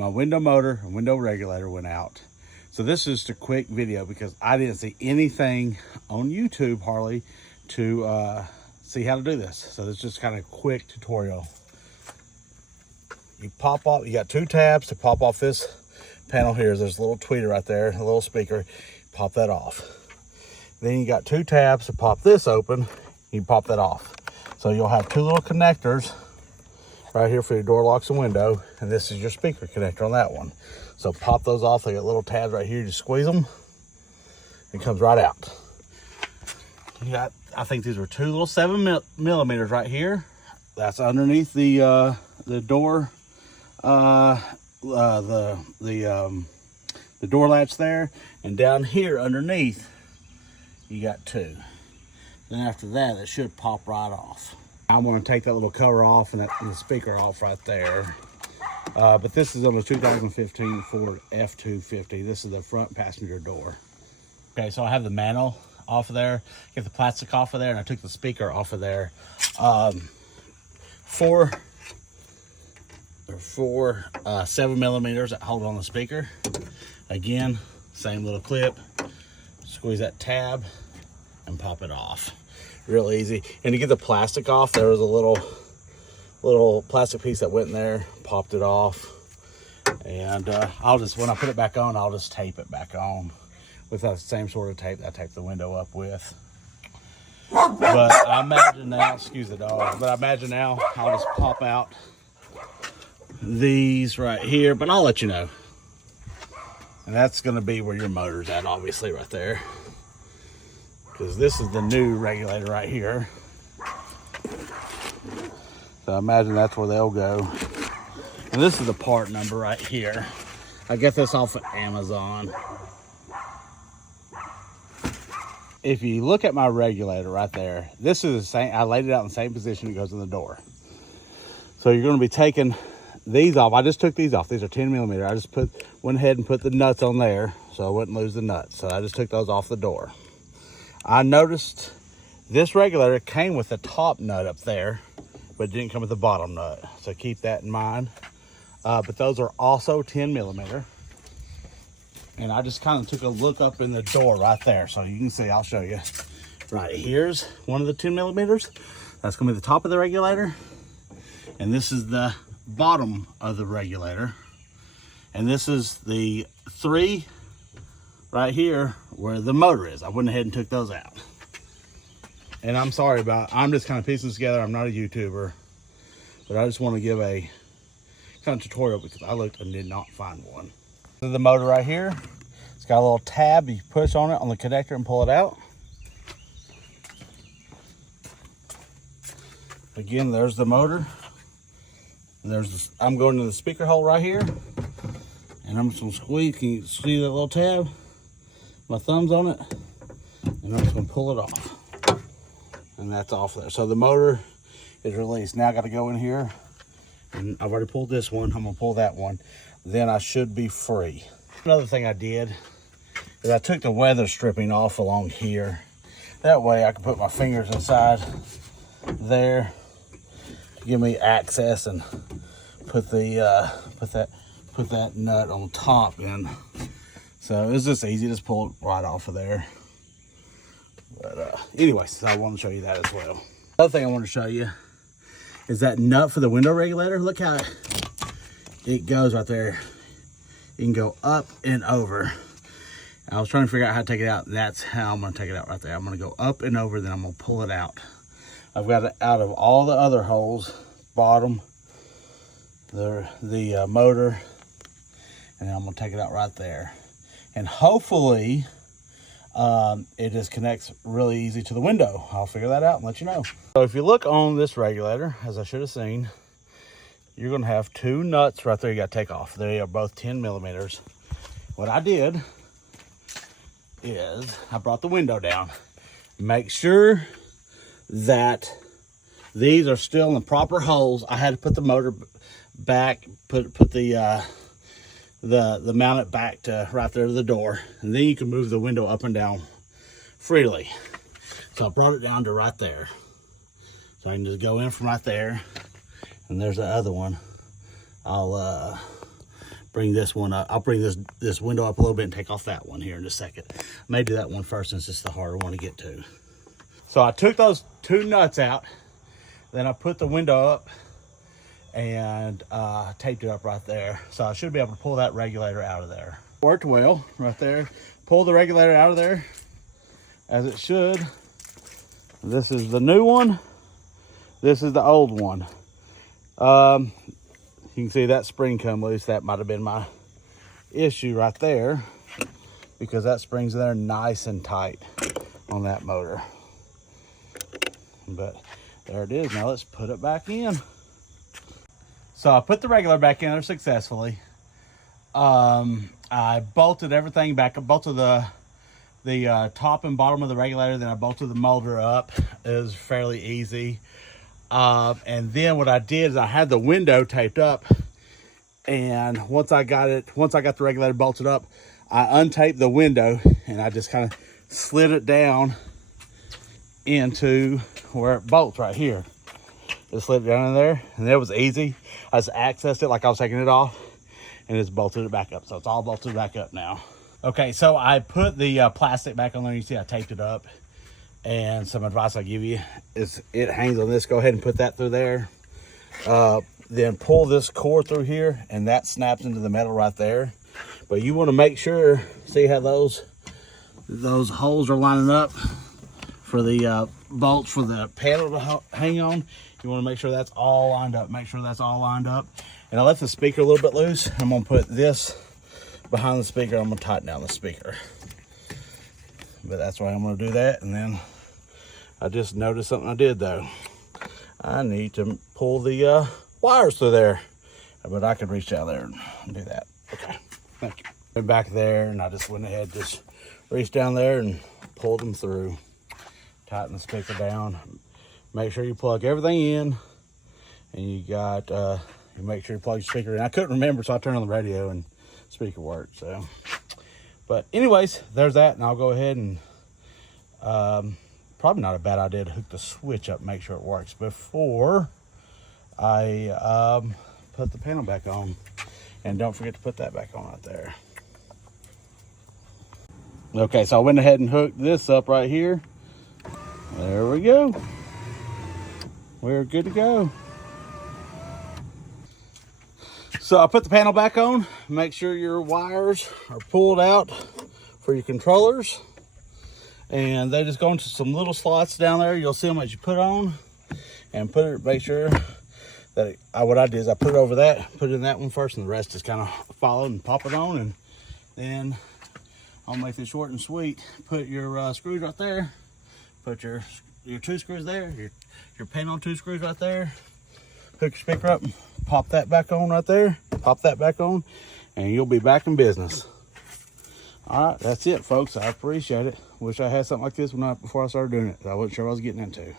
my window motor and window regulator went out. So this is just a quick video because I didn't see anything on YouTube hardly to see how to do this. So this is just kind of a quick tutorial. You pop off, you got two tabs to pop off this panel here. There's a little tweeter right there, a little speaker. Pop that off. Then you got two tabs to pop this open. You pop that off. So you'll have two little connectors right here for your door locks and window. And this is your speaker connector on that one. So pop those off. They got little tabs right here. You just squeeze them. It comes right out. You got, I think these were two little 7mm right here. That's underneath the door, the door latch there, and down here underneath, you got two. Then after that, it should pop right off. I'm going to take that little cover off and the speaker off right there. But this is on the 2015 Ford F-250. This is the front passenger door. Okay, so I have the mantle off of there, get the plastic off of there, and I took the speaker off of there. Four 7mm that hold on the speaker. Again, same little clip. Squeeze that tab and pop it off. Real easy. And to get the plastic off, there was a little plastic piece that went in there, popped it off. And I'll just, when I put it back on, I'll just tape it back on with that same sort of tape that I taped the window up with. But I imagine now, excuse the dog, but I imagine now I'll just pop out these right here, but I'll let you know. And that's going to be where your motor's at, obviously, right there. Because this is the new regulator right here. So I imagine that's where they'll go. And this is the part number right here. I get this off of Amazon. If you look at my regulator right there, this is the same. I laid it out in the same position it goes in the door. So you're going to be taking these off. I just took these off. These are 10mm. I just went ahead and put the nuts on there so I wouldn't lose the nuts. So I just took those off the door. I noticed this regulator came with the top nut up there, but it didn't come with the bottom nut. So keep that in mind. But those are also 10mm. And I just kind of took a look up in the door right there. So you can see, I'll show you. Right, here's one of the 10mm. That's gonna be the top of the regulator. And this is the bottom of the regulator. And this is the three right here where the motor is. I went ahead and took those out. And I'm sorry I'm just kind of piecing this together. I'm not a YouTuber, but I just want to give a kind of tutorial because I looked and did not find one. The motor right here, it's got a little tab. You push on it on the connector and pull it out. Again, there's the motor. And I'm going to the speaker hole right here, and I'm just gonna squeeze. Can you see that little tab? My thumb's on it, and I'm just gonna pull it off, and that's off there. So the motor is released. Now I got to go in here, and I've already pulled this one. I'm gonna pull that one. Then I should be free. Another thing I did is I took the weather stripping off along here. That way I can put my fingers inside there, give me access, and put that nut on top in. So it's just easy, just pull it right off of there. But anyways, I want to show you that as well. Another thing I want to show you is that nut for the window regulator. Look how it goes right there. You can go up and over. I was trying to figure out how to take it out. That's how I'm going to take it out right there. I'm going to go up and over, then I'm going to pull it out. I've got it out of all the other holes, bottom, the motor, and then I'm going to take it out right there. And hopefully it just connects really easy to the window. I'll figure that out and let you know. So if you look on this regulator, as I should have seen, you're going to have two nuts right there you got to take off. They are both 10mm. What I did is I brought the window down. Make sure that these are still in the proper holes. I had to put the motor back, put the mount back to right there to the door, and then you can move the window up and down freely. So I brought it down to right there. So I can just go in from right there, and there's the other one. I'll bring this one up. I'll bring this window up a little bit and take off that one here in a second. May do that one first since it's the harder one to get to. So I took those 2 nuts out, then I put the window up and taped it up right there. So I should be able to pull that regulator out of there. Worked well right there. Pull the regulator out of there as it should. This is the new one. This is the old one. You can see that spring come loose. That might have been my issue right there, because that spring's there nice and tight on that motor. But there it is. Now let's put it back in. So I put the regulator back in there successfully. I bolted everything back. I bolted the top and bottom of the regulator. Then I bolted the motor up. It was fairly easy. And then what I did is I had the window taped up, and once I got the regulator bolted up, I untaped the window and I just kind of slid it down into where it bolts right here. Just slid it down in there, and it was easy. I just accessed it like I was taking it off and just bolted it back up. So it's all bolted back up now. Okay, so I put the plastic back on there. You see I taped it up. And some advice I give you is it hangs on this. Go ahead and put that through there. Then pull this cord through here, and that snaps into the metal right there. But you want to make sure, see how those holes are lining up for the bolts for the panel to hang on. You want to make sure that's all lined up. Make sure that's all lined up. And I left the speaker a little bit loose. I'm going to put this behind the speaker. I'm going to tighten down the speaker. But that's why I'm going to do that. And then I just noticed something I did though. I need to pull the wires through there, but I could reach down there and do that. Okay, thank you. Went back there, and I just went ahead, just reached down there and pulled them through. Tighten the speaker down. Make sure you plug everything in, and you got you make sure you plug your speaker in. I couldn't remember, so I turned on the radio and speaker worked. So, but anyways, there's that, and I'll go ahead and probably not a bad idea to hook the switch up, make sure it works before I put the panel back on. And don't forget to put that back on right there. Okay, so I went ahead and hooked this up right here. There we go. We're good to go. So I put the panel back on. Make sure your wires are pulled out for your controllers. And they just go into some little slots down there. You'll see them as you put on. And make sure that what I did is I put it over that, put it in that one first, and the rest just kind of follow and pop it on. And then I'll make this short and sweet. Put your screws right there. Put your 2 screws there. Your panel 2 screws right there. Hook your speaker up. Pop that back on right there. Pop that back on, and you'll be back in business. All right, that's it, folks. I appreciate it. Wish I had something like this before I started doing it. I wasn't sure what I was getting into.